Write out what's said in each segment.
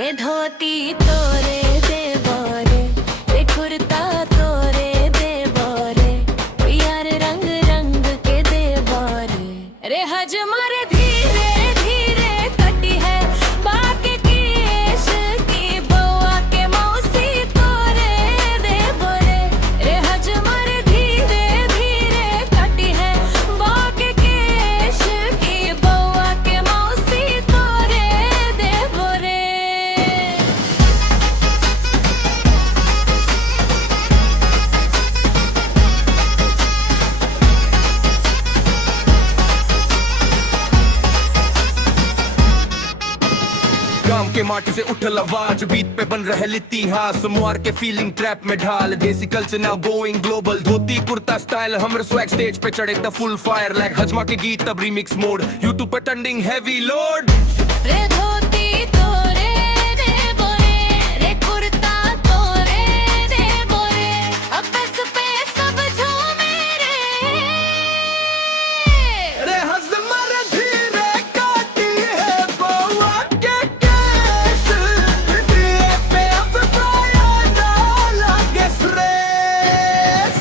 रे धोती तोरे दे बोरे, रे कुर्ता तोरे दे बोरे, यार रंग रंग के दे बोरे, रे हजमा रे धीरे धीरे कटी है बाकी केश की बउआ के मौसी तोरे दे बोरे, रे हजमा रे धीरे धीरे कटी है बाकी केश की बउआ के मौसी तोरे दे बोरे। गांव के माटी से उठल आवाज, बीट पे बन रहे इतिहास, मुहार के फीलिंग ट्रैप में ढाल, देसी कल्चर नाउ going global, dhoti kurta style हमरे स्वैग स्टेज पे चढ़े द फुल फायर लाइक हजमा के गीत तब रिमिक्स मोड, यूट्यूब पे ट्रेंडिंग हैवी लोड। रे धोती तोरे दे बोरे, रे कुर्ता तोरे दे बोरे, अब बस पे सब झूमे रे, रे हजमा रे धीरे काटी है बउआ के केस, दिए पे अब पाया डाला गेसरेस।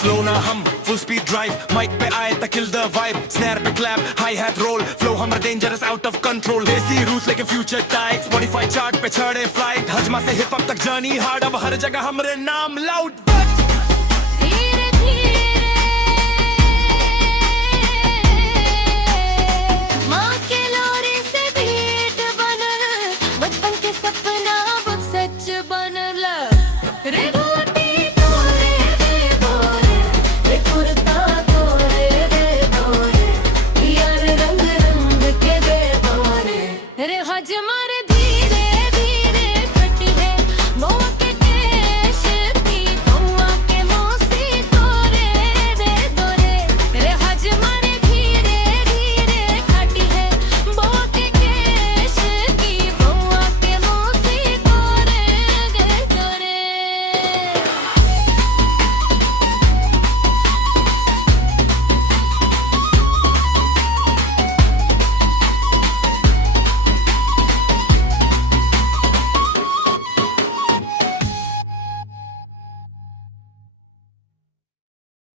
स्लो ना हम फुल स्पीड ड्राइव, माइक पे आए तो किल द वाइब, स्नैर पे clap hi hat roll, flow हमारा dangerous out of control, desi roots लेके फ्यूचर टाइट, स्पॉटिफाई चार्ट पे चढ़े फ्लाइट, हजमा से हिप हॉप तक जर्नी हार्ड, अब हर जगह हमरे नाम लाउड।